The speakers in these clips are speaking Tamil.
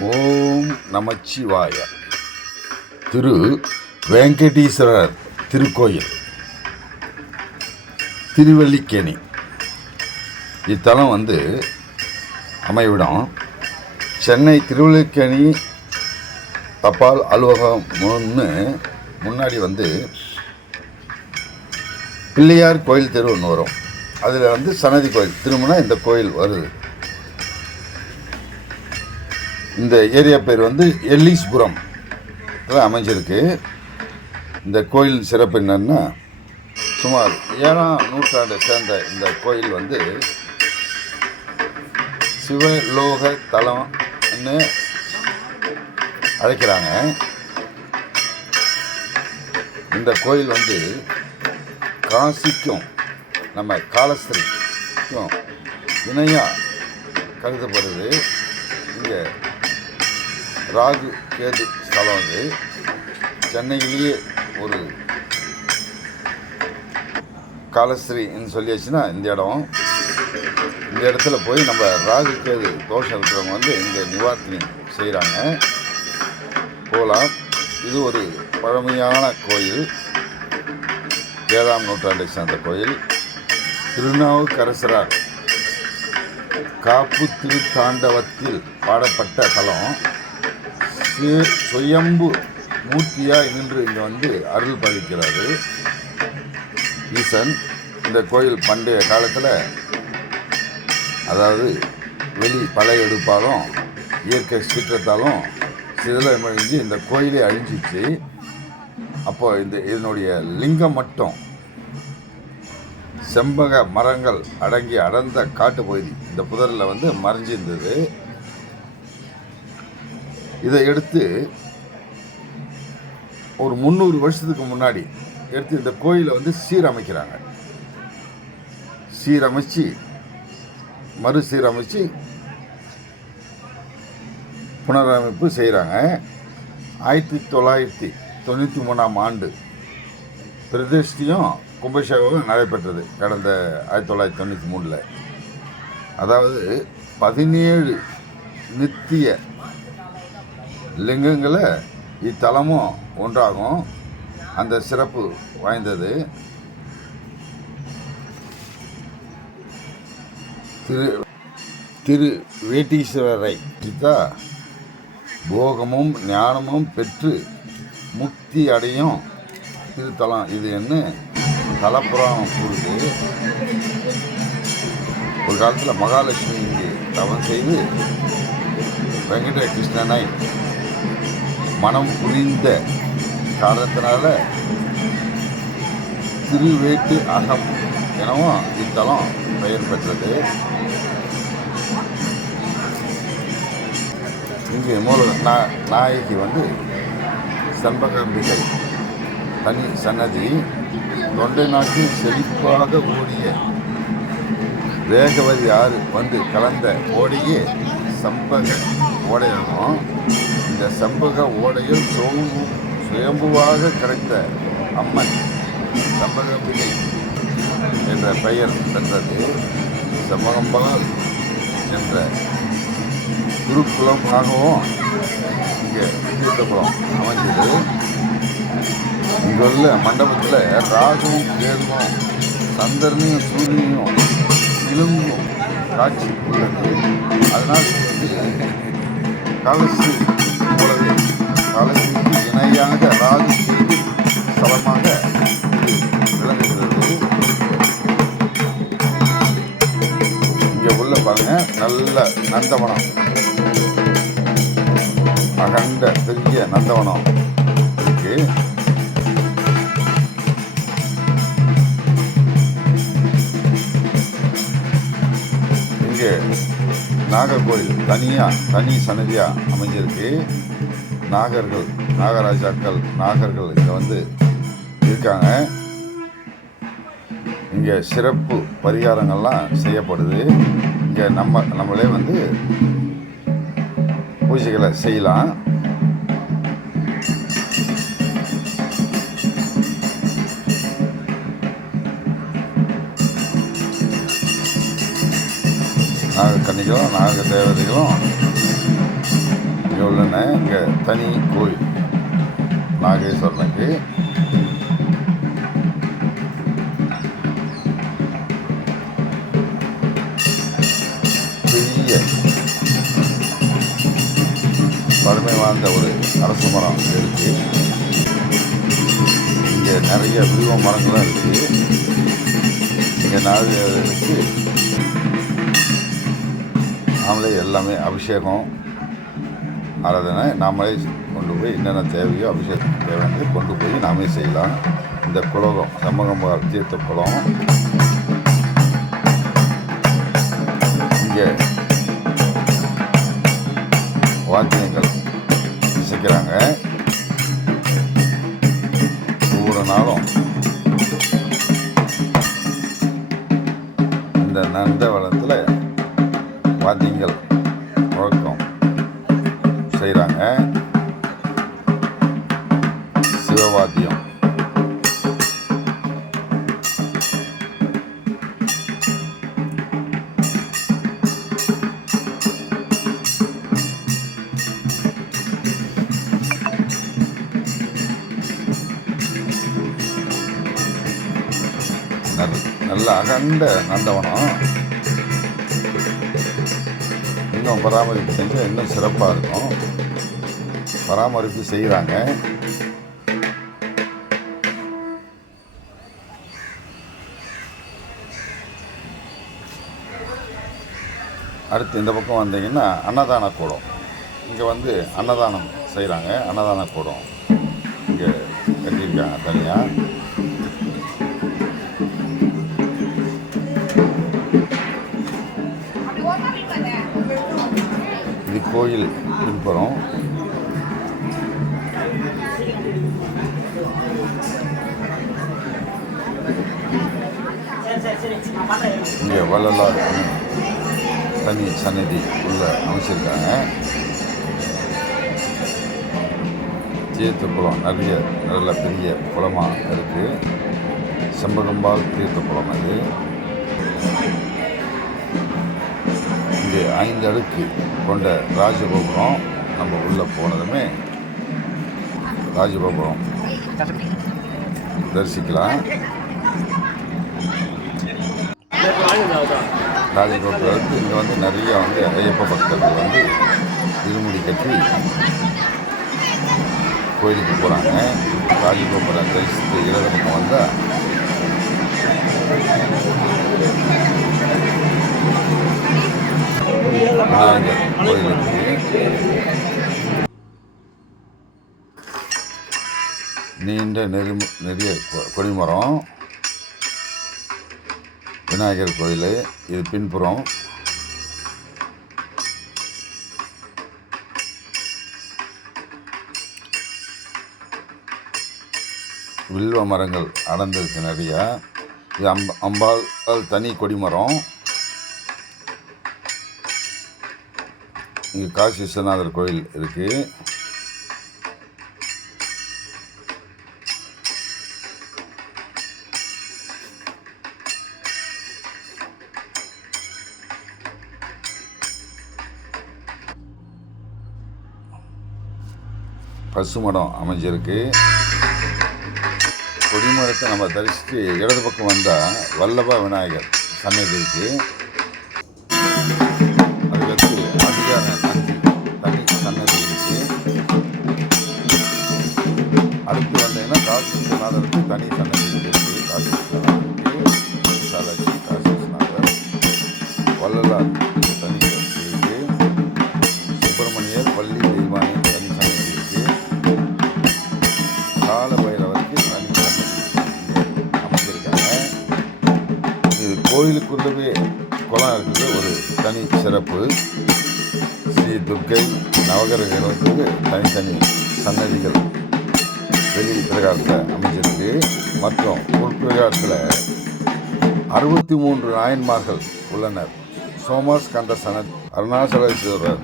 ஓம் நமச்சிவாய. திரு வெங்கடேஸ்வரர் திருக்கோயில், திருவல்லிக்கேணி. இத்தலம் அமைவிடம் சென்னை திருவல்லிக்கேணி தபால் அலுவலகம் முன்னாடி பிள்ளையார் கோயில் தெரு ஒன்று வரும். அதில் சன்னதி கோயில் திரும்பினா இந்த கோயில் வருது. இந்த ஏரியா பேர் எல்லீஸ்புரம் அமைஞ்சிருக்கு. இந்த கோயில் சிறப்பு என்னன்னா, சுமார் 7ஆம் நூற்றாண்டை சேர்ந்த இந்த கோயில் சிவலோக தலம்னு அழைக்கிறாங்க. இந்த கோயில் காசிக்கும் நம்ம காலஸ்திரிக்கும் இணையாக கருதப்படுது. இங்கே ராகு கேது ஸ்தலம் சென்னையிலேயே ஒரு காலஸ்திரின்னு சொல்லியாச்சுன்னா இந்த இடத்துல போய் நம்ம ராகு கேது தோஷம் இருக்கிறவங்க இங்கே நிவாரணி செய்கிறாங்க. போகலாம். இது ஒரு பழமையான கோயில், 7ஆம் நூற்றாண்டை சேர்ந்த கோயில். திருநாவுக்கரசரார் காப்பு திருத்தாண்டவத்தில் பாடப்பட்ட தலம். சுயம்பு மூர்த்தியாக நின்று இங்கே அருள் பாலிக்கிறாரு ஈசன். இந்த கோயில் பண்டைய காலத்தில், அதாவது பல எடுப்பாலும் இயற்கை சீற்றத்தாலும் சிதிலமடைஞ்சு இந்த கோயிலே அழிஞ்சிச்சு. அப்போ இதனுடைய லிங்கம் மட்டும் செம்பக மரங்கள் அடங்கி அடர்ந்த காட்டு பகுதி இந்த புதரில் மறைஞ்சிருந்தது. இதை எடுத்து ஒரு 300 வருஷத்துக்கு முன்னாடி எடுத்து இந்த கோயிலை சீரமைக்கிறாங்க. மறுசீரமைச்சு புனரமைப்பு செய்கிறாங்க. 1993ஆம் ஆண்டு பிரதிஷ்டையும் கும்பாபிஷேகம் நடைபெற்றது. கடந்த 1993. அதாவது 17 நித்திய லிங்கங்களை இத்தலமும் ஒன்றாகும். அந்த சிறப்பு வாய்ந்தது. திரு வேட்டீஸ்வரரை போகமும் ஞானமும் பெற்று முக்தி அடையும் திருத்தலம் இது என்ன தலப்புராணம் கூறுது. ஒரு காலத்தில் மகாலட்சுமி இங்கு தவம் செய்து வெங்கட கிருஷ்ணனை மனம் புரிந்த காரணத்தினால திருவேட்டு அகம் எனவும் இத்தலம் பெயர் பெற்றது. இங்கே மூல நாயகி சண்பகாம்பிகை தனி சன்னதி. தொண்டை நாட்டில் செழிப்பாக ஓடிய வேகவதி ஆறு கலந்த ஓடையே சம்பக ஓடையாகும். இந்த சம்பக ஓடையில் சுயம்புவாக கிடைத்த அம்மன் சம்பகாம்பிகை என்ற பெயர் பெற்றது. சம்பகம்பால் என்ற குருகுலமாகவும் இங்கே தீர்த்தகுளம் அமைஞ்சது. இங்குள்ள மண்டபத்தில் ராகுவும் கேதுவும் சந்திரனையும் சூரியனையும் விழுங்கும் காட்சி உள்ளது. அதனால் காலஸ்ரீ போலவே காலஸ்ரீக்கு இணையாக ராகு கேது ஸ்தலமாக விளங்குகிறது. இங்கே உள்ள பாருங்க, நல்ல நந்தவனம், அகண்ட பெரிய நந்தவனம் இருக்கு. இங்கே நாகர்கோயில் தனி சன்னதியாக அமைஞ்சிருக்கு. நாகராஜாக்கள் நாகர்கள் இங்கே இருக்காங்க. இங்கே சிறப்பு பரிகாரங்கள்லாம் செய்யப்படுது. இங்கே நம்மளே பூஜைகளை செய்யலாம். நாகக்கன்னிகளும் நாக தேவதைகளும் இங்கே உள்ளன. இங்கே தனி கோயில் நாகேஸ்வரனுக்கு. பெரிய பழமை வாழ்ந்த ஒரு அரச மரம் இருக்கு. இங்கே நிறைய வில்வ மரங்களும் இருக்கு. இங்கே நாளைக்கு நாமளே எல்லாமே அபிஷேகம் ஆராதனை நாமளே கொண்டு போய் என்னென்ன தேவையோ அபிஷேகம் தேவையானது கொண்டு போய் நாமே செய்யலாம். இந்த குலகம் சமகம்பால் தீர்த்த குளம். இங்கே வாத்தியங்கள் இசைக்கிறாங்க. ஒவ்வொரு நாளும் இந்த நந்தவனத்தில் வாத்தியங்கள் முழக்கம் செய்கிறாங்க. சிவவாத்தியம். நல்ல அகண்ட நந்தவனம். இன்னும் பராமரிப்பு செஞ்சால் இன்னும் சிறப்பாக இருக்கும். பராமரிப்பு செய்கிறாங்க. அடுத்து இந்த பக்கம் வந்தீங்கன்னா அன்னதான கூடம். இங்கே வந்து அன்னதானம் செய்கிறாங்க. அன்னதான கூடம் இங்கே கட்டியிருக்காங்க தனியாக. இது கோயில் பின்புறம். இங்கே வள்ளலார் தனி சன்னதி உள்ள அமைச்சிருக்காங்க. தீர்த்த குளம் நிறைய நல்ல பெரிய குளமாக இருக்குது. செம்பகம்பால் தீர்த்த குளம் அது. இங்கே 5 அடுக்கு கொண்ட ராஜகோபுரம். நம்ம உள்ளே போனதுமே ராஜகோபுரம் தரிசிக்கலாம். ராஜகோபுரத்துக்கு இங்கே வந்து நிறைய ஐயப்ப பக்தர்கள் இருமுடி கட்டி கோயிலுக்கு போகிறாங்க. ராஜகோபுரம் தரிசித்து இடது பக்கம் வந்தால் விநாயகர் கோயில் இருக்கு. நீண்ட நெறிய கொடிமரம். விநாயகர் கோயில் இது பின்புறம். வில்வ மரங்கள் அடர்ந்திருக்கு நிறையா. இது அம்பாள் தனி கொடிமரம். இங்கே காசி விஸ்வநாதர் கோயில் இருக்குது. பசுமடம் அமைஞ்சிருக்கு. கொடிமரத்தை நம்ம தரிசித்து இடது பக்கம் வந்தால் வல்லப விநாயகர் சன்னதி இருக்குது. அதுக்கடுத்து அதிகார நந்தி தனி சன்னதி இருக்குது. அடுத்து வந்தீங்கன்னா காசி விஸ்வநாதருக்கு தனி சன்னதி இருக்குது. காசி விஸ்வநாதருக்கு விசாலாட்சி காசி விஸ்வநாதர். வள்ளலார் தனி இருக்குது. சுப்பிரமணியர் பள்ளி தெய்வானி தனி சன்னதி இருக்குது. கால பைரவருக்கு தனி சன்னதி அமைச்சிருக்காங்க. இது கோயிலுக்குள்ளவே குளம் இருக்குது. ஒரு தனி சிறப்பு. ஸ்ரீ துர்க்கை நவகிரகங்களுக்கு தனித்தனி சன்னதிகள் வெளி பிரகாரத்தில் அமைஞ்சிருக்கு. மற்றும் உள்பிரகாரத்தில் 63 நாயன்மார்கள் உள்ளனர். சோமஸ்கந்த சன்னதி அருணாச்சலேஸ்வரர்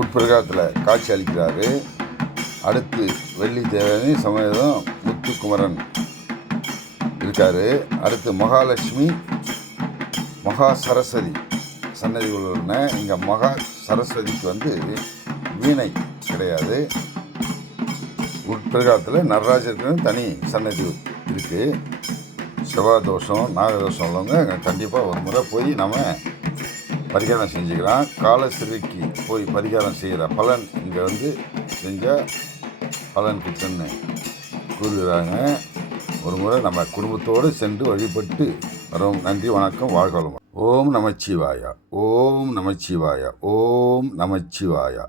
உட்பிரகாரத்தில் காட்சி அளிக்கிறாரு. அடுத்து வெள்ளி தேவனி சமேதம் முத்துக்குமரன் இருக்கார். அடுத்து மகாலட்சுமி மகா சரஸ்வதி சன்னதி உள்ளன. இங்கே மகா சரஸ்வதிக்கு வீணை கிடையாது. உட்பிரகாரத்தில் நடராஜருக்குன்னு தனி சன்னதி இருக்குது. செவ்வாய் தோஷம் நாகதோஷம் உள்ளவங்க அங்கே கண்டிப்பாக ஒரு முறை போய் நம்ம பரிகாரம் செஞ்சுக்கலாம். காலஸ்திரிக்கு போய் பரிகாரம் செய்கிற பலன் இங்கே வந்து செஞ்சால் பலன் கிட்டுன்னு கூறுகிறாங்க. ஒரு முறை நம்ம குடும்பத்தோடு சென்று வழிபட்டு வரோம். நன்றி, வணக்கம், வாழ்க வளமுடன். ஓம் நமச்சிவாயா, ஓம் நமச்சிவாயா, ஓம் நமச்சிவாயா.